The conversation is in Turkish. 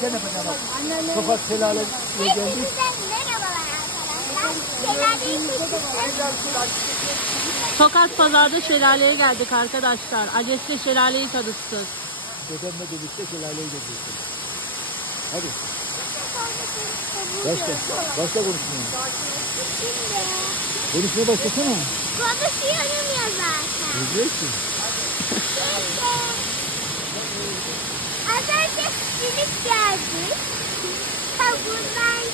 sen yapacaksın bak. Sokak şelaleye geldik. Merhabalar arkadaşlar. Şelaleyi Tokat Pazar'da şelaleye geldik arkadaşlar. Annesi de şelaleyi tanıtsın. Dedemle birlikte şelaleye geldik. Hadi. Başla konuşmaya. Konuşmaya başlasana. konuşuyorum ya zaten. Ne diyorsun? Az önce gidip geldik. Bundan